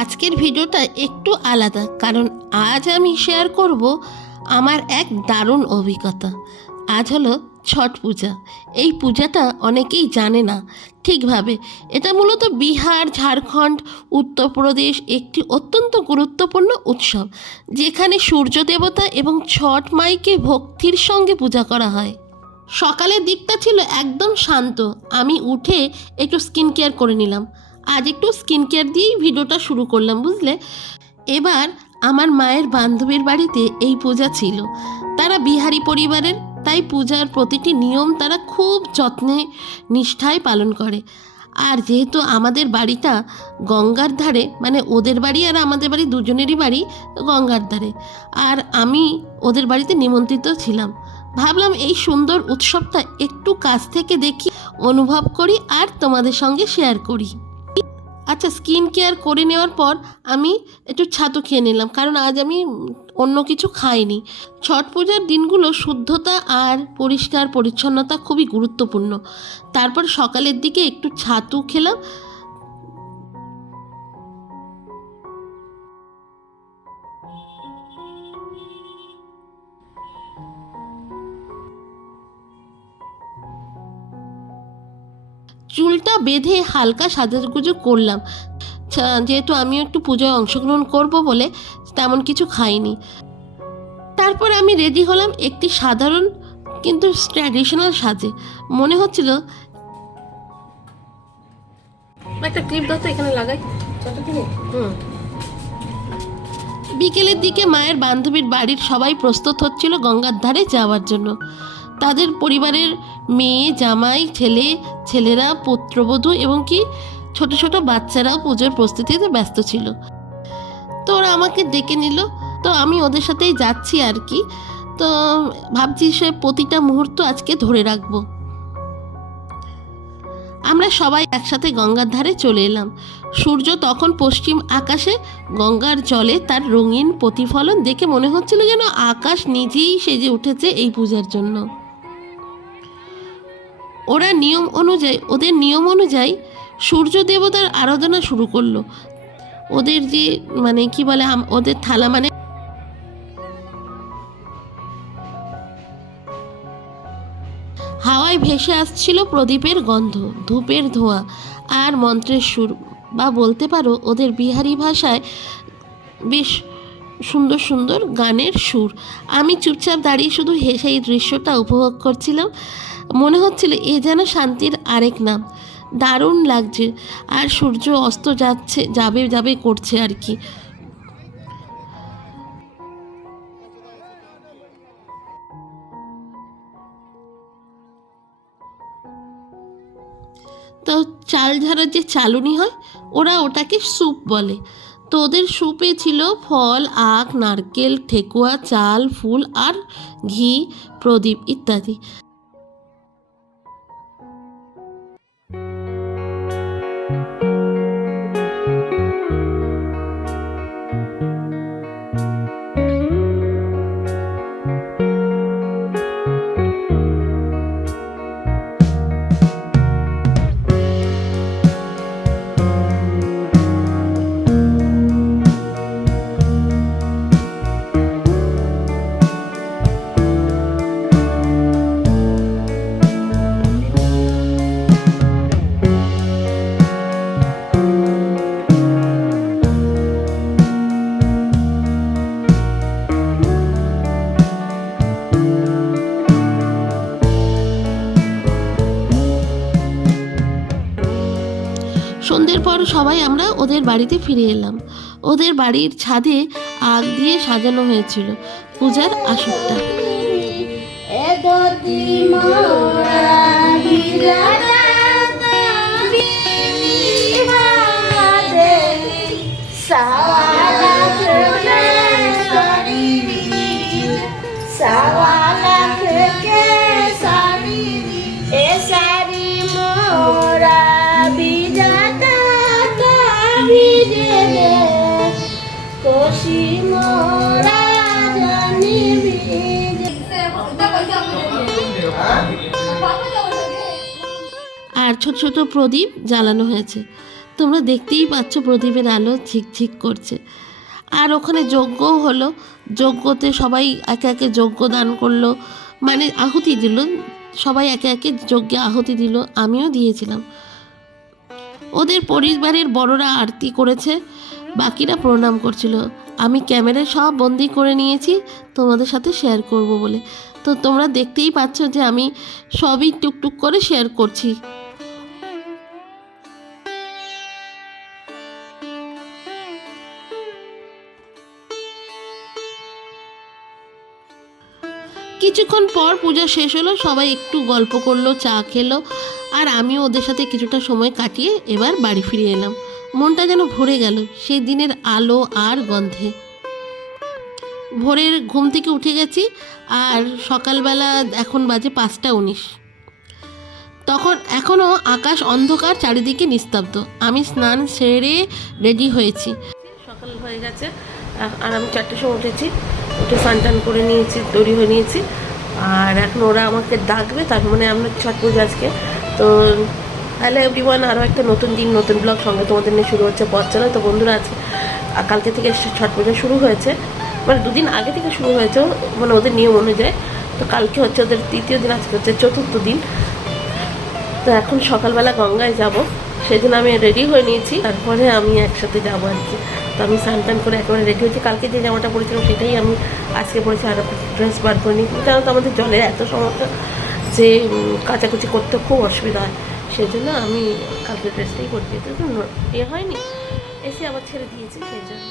আজকের ভিডিওটা একটু আলাদা, কারণ আজ আমি শেয়ার করব আমার এক দারুণ অভিজ্ঞতা। আজ হলো ছট পূজা। এই পূজাটা অনেকেই জানে না ঠিকভাবে। এটা মূলত বিহার, ঝাড়খণ্ড, উত্তরপ্রদেশ একটি অত্যন্ত গুরুত্বপূর্ণ উৎসব, যেখানে সূর্য দেবতা এবং ছট মাইকে ভক্তির সঙ্গে পূজা করা হয়। সকালের দিকটা ছিল একদম শান্ত। আমি উঠে একটু স্কিন কেয়ার করে নিলাম। আজ একটু স্কিন কেয়ার দিয়েই ভিডিওটা শুরু করলাম, বুঝলে। এবার আমার মায়ের বান্ধবীর বাড়িতে এই পূজা ছিল। তারা বিহারি পরিবারের, তাই পূজার প্রতিটি নিয়ম তারা খুব যত্নে নিষ্ঠায় পালন করে। আর যেহেতু আমাদের বাড়িটা গঙ্গার ধারে, মানে ওদের বাড়ি আর আমাদের বাড়ি দুজনেরই বাড়ি গঙ্গার ধারে, আর আমি ওদের বাড়িতে নিমন্ত্রিত ছিলাম। ভাবলাম এই সুন্দর উৎসবটা একটু কাছ থেকে দেখি, অনুভব করি আর তোমাদের সঙ্গে শেয়ার করি। আচ্ছা, স্কিন কেয়ার করে নেওয়ার পর আমি একটু ছাতু খেয়ে নিলাম, কারণ আজ আমি অন্য কিছু খাইনি। ছট পূজার দিনগুলো শুদ্ধতা আর পরিষ্কার পরিচ্ছন্নতা খুবই গুরুত্বপূর্ণ। তারপর সকালের দিকে একটু ছাতু খেলাম। চুলটা বেঁধে হালকা সাজুগুজু করলাম, যেহেতু আমিও একটু পুজোয় অংশগ্রহণ করব বলে তেমন কিছু খাইনি। তারপরে আমি রেডি হলাম একটি সাধারণ কিন্তু ট্র্যাডিশনাল সাজে। মনে হচ্ছিল একটা ক্লিপ দাও তো, এখানে লাগাই। বিকেলের দিকে মায়ের বান্ধবীর বাড়ির সবাই প্রস্তুত হচ্ছিল গঙ্গার ধারে যাওয়ার জন্য। তাদের পরিবারের মেয়ে, জামাই, ছেলেরা, পুত্রবধূ এবং কি ছোট ছোট বাচ্চারাও পুজোর প্রস্তুতিতে ব্যস্ত ছিল। তো ওরা আমাকে ডেকে নিল, তো আমি ওদের সাথেই যাচ্ছি আর কি। তো ভাবছি সে প্রতিটা মুহূর্ত আজকে ধরে রাখবো। আমরা সবাই একসাথে গঙ্গার ধারে চলে এলাম। সূর্য তখন পশ্চিম আকাশে, গঙ্গার জলে তার রঙিন প্রতিফলন দেখে মনে হচ্ছিল যেন আকাশ নিজেই সেজে উঠেছে এই পূজার জন্য। ওদের নিয়ম অনুযায়ী সূর্য দেবতার আরাধনা শুরু করলো। ওদের যে মানে কি বলে, ওদের থালা, মানে হাওয়ায় ভেসে আসছিল প্রদীপের গন্ধ, ধূপের ধোঁয়া আর মন্ত্রের সুর, বা বলতে পারো ওদের বিহারি ভাষায় বেশ সুন্দর সুন্দর গানের সুর। আমি চুপচাপ দাঁড়িয়ে শুধু হেসে এই দৃশ্যটা উপভোগ করছিলাম। মনে হচ্ছিল এ যেন শান্তির আরেক নাম। দারুণ লাগছে। আর সূর্য অস্ত যাবে করছে আর কি। তো চাল ঝাড়ার যে চালুনি হয়, ওরা ওটাকে স্যুপ বলে। তো ওদের স্যুপে ছিল ফল, আখ, নারকেল, ঠেকুয়া, চাল, ফুল আর ঘি, প্রদীপ ইত্যাদি। সন্ধ্যের পর সবাই আমরা ওদের বাড়িতে ফিরে এলাম। ওদের বাড়ির ছাদে আগ দিয়ে সাজানো হয়েছিল পূজার আসরটা। আর ছোট ছোট প্রদীপ জ্বালানো হয়েছে। তোমরা দেখতেই পাচ্ছ প্রদীপের আলো ঝিকঝিক করছে। আর ওখানে যজ্ঞও হলো। যজ্ঞতে সবাই একে একে যজ্ঞ দান করলো, মানে আহুতি দিল। সবাই একে একে যজ্ঞে আহুতি দিল, আমিও দিয়েছিলাম। ওদের পরিবারের বড়রা আরতি করেছে, বাকিরা প্রণাম করছিল। আমি ক্যামেরায় সব বন্দি করে নিয়েছি তোমাদের সাথে শেয়ার করব বলে। তো তোমরা দেখতেই পাচ্ছ যে আমি সবই টুকটুক করে শেয়ার করছি। কিছুক্ষণ পর পূজা শেষ হলো, সবাই একটু গল্প করলো, চা খেলো, আর আমিও ওদের সাথে কিছুটা সময় কাটিয়ে এবার বাড়ি ফিরে এলাম। মনটা যেন ভরে গেল সেই দিনের আলো আর গন্ধে। ভোরের ঘুম থেকে উঠে গেছি, আর সকালবেলা এখন বাজে 5টা 19। এখনও আকাশ অন্ধকার, চারিদিকে নিস্তব্ধ। আমি স্নান সেরে রেডি হয়েছি। সকাল হয়ে গেছে, আর আমি 4টের সময় উঠেছি, উঠে স্নান টান করে নিয়েছি, তৈরি হয়ে নিয়েছি। আর এখন ওরা আমাকে ডাকবে, তার মানে আমরা ছট পুজো আজকে। তো হ্যালো এভরিওয়ান, আরও একটা নতুন দিন, নতুন ব্লগ সঙ্গে তোমাদের নিয়ে শুরু হচ্ছে পথ চলা। তো বন্ধুরা, আজকে কালকে থেকে ছট পুজো শুরু হয়েছে, মানে 2 দিন আগে থেকে শুরু হয়েছে, মানে ওদের নিয়ম অনুযায়ী। তো কালকে হচ্ছে ওদের 3য় দিন, আজকে হচ্ছে 4র্থ দিন। তো এখন সকালবেলা গঙ্গায় যাব, সেদিন আমি রেডি হয়ে নিয়েছি, তারপরে আমি একসাথে যাবো আর কি। তো আমি স্নান টান করে একেবারে রেডি হয়েছি। কালকে যে জামাটা পরেছিলাম সেটাই আমি আজকে পরেছি, আর ড্রেস বার করে নিই। কারণ তো আমাদের জলের এত সমস্যা যে কাচাকুচি করতে খুব অসুবিধা হয়, সেই জন্য আমি কালকে ড্রেসটাই পরে দিয়েছি। তো হয়নি, এসে আবার ছেড়ে দিয়েছি, সেই জন্য।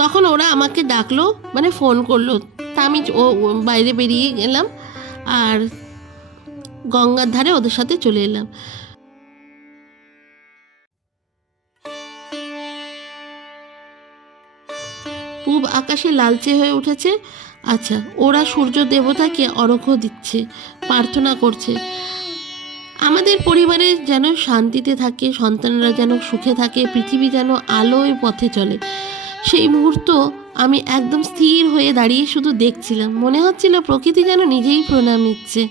তখন ওরা আমাকে ডাকলো, মানে ফোন করলো। তা আমি বাইরে বেরিয়ে গেলাম, আর গঙ্গার ধারে ওদের সাথে চলে এলাম। পূব আকাশে লালচে হয়ে উঠেছে। আচ্ছা, ওরা সূর্য দেবতাকে অর্ঘ্য দিচ্ছে, প্রার্থনা করছে আমাদের পরিবারে যেন শান্তিতে থাকে, সন্তানরা যেন সুখে থাকে, পৃথিবী যেন আলোয় পথে চলে। সেই মুহূর্ত আমি একদম স্থির হয়ে দাঁড়িয়ে শুধু দেখছিলাম। মনে হচ্ছিল প্রকৃতি যেন নিজেই প্রণাম নিচ্ছে।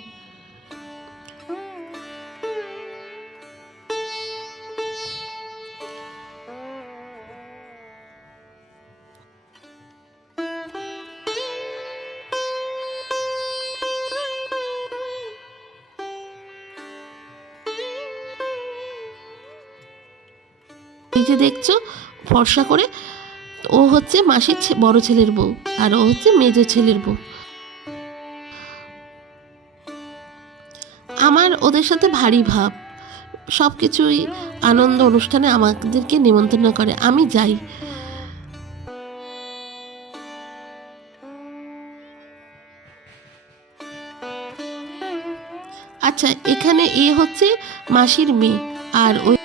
এই যে দেখছো ফর্সা করে, ও হচ্ছে মাসির বড় ছেলের বউ, আর ও হচ্ছে মেজো ছেলের বউ। আমার ওদের সাথে ভারী ভাব, সব কিছুই আনন্দ অনুষ্ঠানে আমাদেরকে নিমন্ত্রণ করে, আমি যাই। আচ্ছা, এখানে এ হচ্ছে মাসির মেয়ে, আর ওই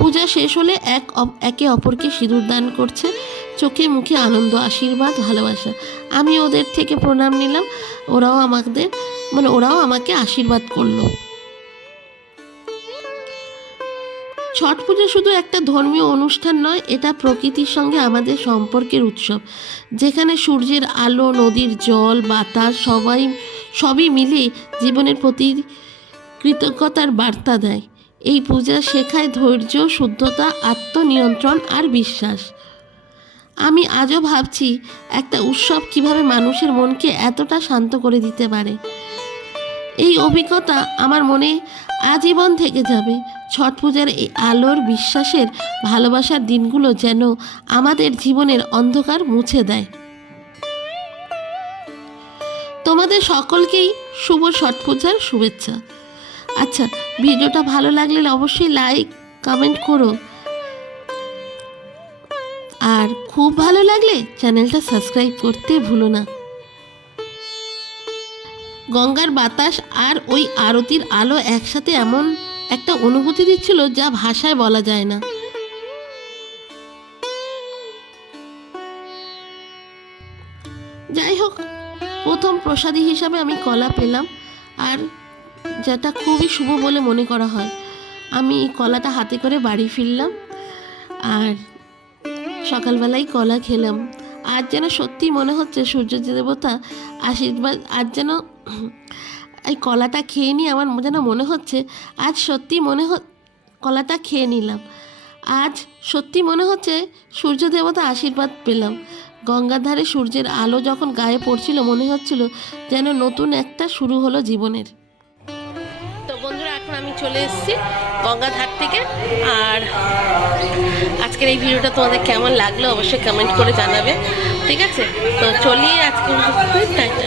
পূজা শেষ হলে একে অপরকে সিঁদুর দান করছে, চোখে মুখে আনন্দ, আশীর্বাদ, ভালোবাসা। আমি ওদের থেকে প্রণাম নিলাম, ওরাও আমাকে আশীর্বাদ করলো। ছট পুজো শুধু একটা ধর্মীয় অনুষ্ঠান নয়, এটা প্রকৃতির সঙ্গে আমাদের সম্পর্কের উৎসব, যেখানে সূর্যের আলো, নদীর জল, বাতাস সবই মিলে জীবনের প্রতি কৃতজ্ঞতার বার্তা দেয়। এই পূজা শেখায় ধৈর্য, শুদ্ধতা, আত্মনিয়ন্ত্রণ আর বিশ্বাস। আমি আজও ভাবছি একটা উৎসব কিভাবে মানুষের মনকে এতটা শান্ত করে দিতে পারে। এই অভিজ্ঞতা আমার মনে আজীবন থেকে যাবে। ছট পূজার এই আলোর, বিশ্বাসের, ভালোবাসার দিনগুলো যেন আমাদের জীবনের অন্ধকার মুছে দেয়। তোমাদের সকলকেই শুভ ছট পূজার শুভেচ্ছা। আচ্ছা, ভিডিওটা ভালো লাগলে অবশ্যই লাইক কমেন্ট করো, আর খুব ভালো লাগলে চ্যানেলটা সাবস্ক্রাইব করতে ভুলো না। গঙ্গার বাতাস আর ওই আরতির আলো একসাথে এমন একটা অনুভূতি দিচ্ছিল যা ভাষায় বলা যায় না। যাই হোক, প্রথম প্রসাদী হিসাবে আমি কলা পেলাম, আর যেটা খুবই শুভ বলে মনে করা হয়। আমি এই কলাটা হাতে করে বাড়ি ফিরলাম, আর সকালবেলায় কলা খেলাম। আজ যেন সত্যি মনে হচ্ছে সূর্য দেবতা আশীর্বাদ, আজ যেন এই কলাটা খেয়ে নিয়ে আমার যেন মনে হচ্ছে আজ সত্যি কলাটা খেয়ে নিলাম, আজ সত্যি মনে হচ্ছে সূর্য দেবতা আশীর্বাদ পেলাম। গঙ্গার ধারে সূর্যের আলো যখন গায়ে পড়ছিল মনে হচ্ছিল যেন নতুন একটা শুরু হলো জীবনের। তো বন্ধুরা, এখন আমি চলে এসেছি গঙ্গার ধার থেকে। আর আজকের এই ভিডিওটা তোমাদের কেমন লাগলো অবশ্যই কমেন্ট করে জানাবে, ঠিক আছে? তো চলি আজকে টাটা।